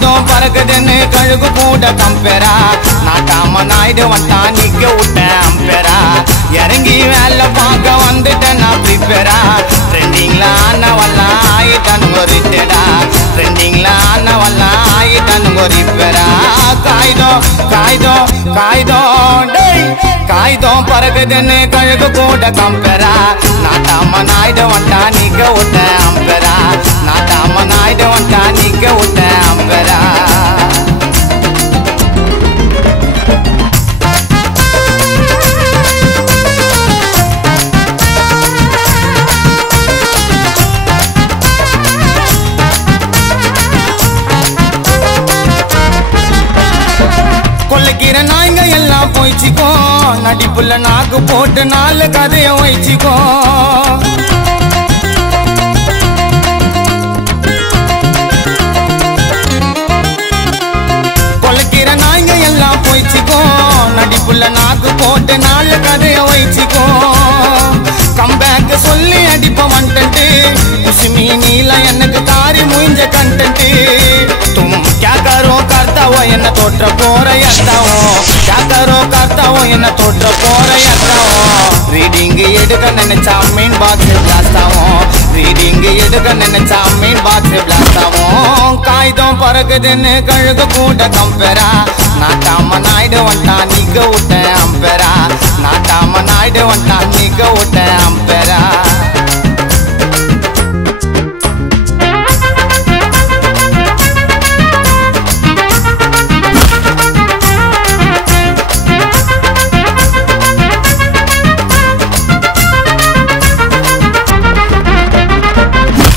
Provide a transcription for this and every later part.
காய்தம் பறக்குதுன்னு கழுகு கூட கம்பேரா நாட்டாம நாயுடு வந்தா நிக்க விட்டேன் அம்பேரா இறங்கி வேலை பார்க்க வந்துட்டேன் நான் ப்ரிப்பேரா ட்ரெண்டிங்ல ஆனவெல்லாம் ஆயிட்டானுங்க ரிட்டடா ட்ரெண்டிங்ல ஆனவெல்லாம் ஆயிட்டானுங்க ரிப்பேரா காய்தம் காய்தம் காய்தம் டேய் காய்தம் பறக்குதுன்னு கழுகு கூட கம்பேரா நாட்டாம நாயுடு வந்தா நிக்க விட்டேன் அம்பேரா நாட்டாம நாயுடு வந்தா நிக்க விட்டேன் அம்பேரா கொல்லைக்கிற நாய்ங்க எல்லாம் போயிச்சிக்கோ நடிப்புள்ள நாக்கு போட்டு நாலு கதைய வச்சிக்கோ கொல்லைக்கிற நாய்ங்க எல்லாம் போயிச்சிக்கோ நடிப்புள்ள நாக்கு போட்டு நாலு கதைய வச்சிக்கோ கம்பேக் சொல்லி அடிப்ப வந்துட்டு குசுமி நீல எனக்கு தாரி முயஞ்ச கண்டென்ட் तुम क्या करो करता हो என்ன தோற்ற போறையத்தாவோ क्या करो करता हो என்ன தோற்ற போறையத்தாவோ ரீடிங் எடுக்க நினைச்சா மெயின் பாக்ஸ் பிளாஸ்ட் ஆகும் ரீடிங் எடுக்க நினைச்சா மெயின் பாக்ஸ் பிளாஸ்ட் ஆகும் காய்தம் பறக்குதுன்னு கழுகு கூட கம்பேரா நாட்டாம நாயுடு வந்தா நிக்க விட்டேன் அம்பேரா நாட்டாம நாயுடு வந்தா நிக்க விட்டேன் அம்பேரா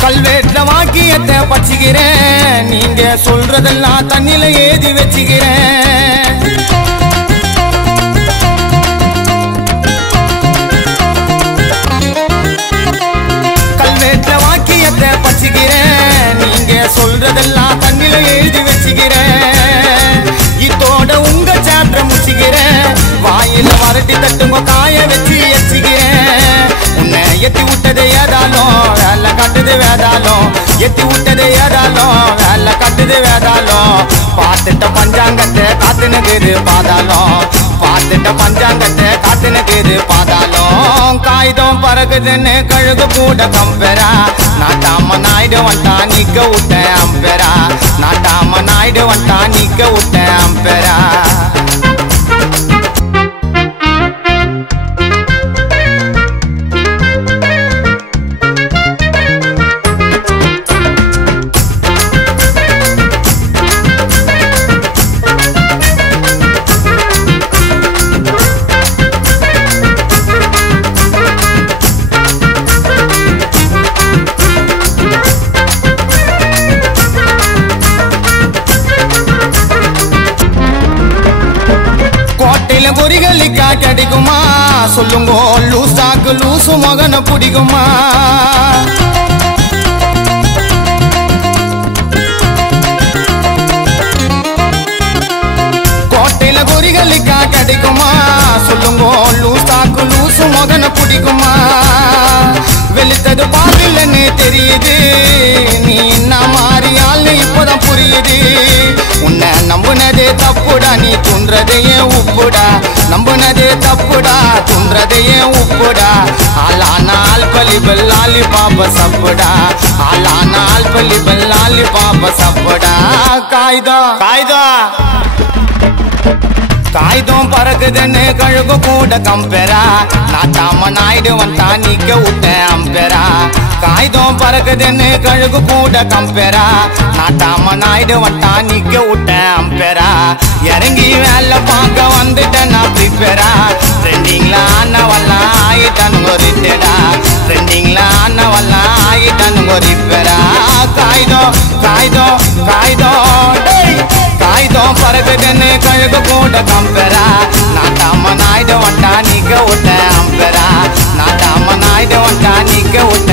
கல்வெட்டுல வாக்கியத்தை பச்சிக்கிறேன் நீங்க சொல்றதெல்லாம் தண்ணில ஏதி வச்சுக்கிறேன் கல்வெட்டுல வாக்கியத்தை பச்சிக்கிறேன் நீங்க சொல்றதெல்லாம் தண்ணில எழுதி வச்சுக்கிறேன் இதோட உங்க சாப்டர் முடிச்சுக்கிறேன் வாயில வரட்டி தட்டுங்க காய வச்சு எச்சிக்கிறேன் உன்னை எத்தி விட்டது ஏதாலும் வேலை கட்டுது வேதாலும் எத்தி விட்டது ஏதாலும் வேலை கட்டுது வேதாலும் பார்த்துட்ட பஞ்சாங்கத்தை காத்துனுக்குது பாதாலும் பார்த்துட்ட பஞ்சாங்கத்தை காத்துனுக்குது பாதாலும் காய்தம் பறக்குதுன்னு கழுகு கூட கம்பேரா நாட்டாம நாயுடு வந்தா நிக்க விட்டேன் அம்பேரா நாட்டாம நாயுடு வந்தா நிக்க விட்டேன் அம்பேரா குறிகளிக்கா கிடைக்குமா சொல்லுங்க லூசாக்கு லூசு மகனை பிடிக்குமா கோட்டையில குறிகளிக்கா கிடைக்குமா சொல்லுங்க லூசாக்கு லூசு மகனை பிடிக்குமா வெளுத்தது பாதிலன்னு தெரியுது நீ என்ன மாறியால்னு இப்பதான் புரியுது உன்னை நம்புனதே தப்புடா நீ துன்றதையே உப்புடா நம்புனதே தப்புடா துன்றதையே உப்புடா ஆளானால் பலி பல்லாலி பாப்ப சப்புடா ஆளானால் பலி பல்லாலி பாப்ப சப்புடா காய்தம் காய்தம் காய்தம் பறக்குதுன்னு கழுகு கூட கம்பேரா நாட்டாம நாயுடு வந்தா நிக்க விட்டேன் அம்பேரா காய்தம் பறக்குதுன்னு கழுகு கூட கம்பேரா நாட்டாம நாயுடு வந்தா நிக்க விட்டேன் அம்பேரா இறங்கி வேலை பார்க்க வந்துட்டேன் நான் ப்ரிப்பேரா ட்ரெண்டிங்ல ஆனவெல்லாம் ஆயிட்டானுங்க ரிட்டடா ட்ரெண்டிங்ல ஆனவெல்லாம் ஆயிட்டானுங்க ரிப்பேரா காய்தம் காய்தம் காய்தம் டேய் காய்தம் பறக்குதுன்னு கழுகு கூட கம்பேரா நாட்டாம நாயுடு வந்தா நிக்க விட்டேன் அம்பேரா நாட்டாம நாயுடு வந்தா நிக்க விட்டேன்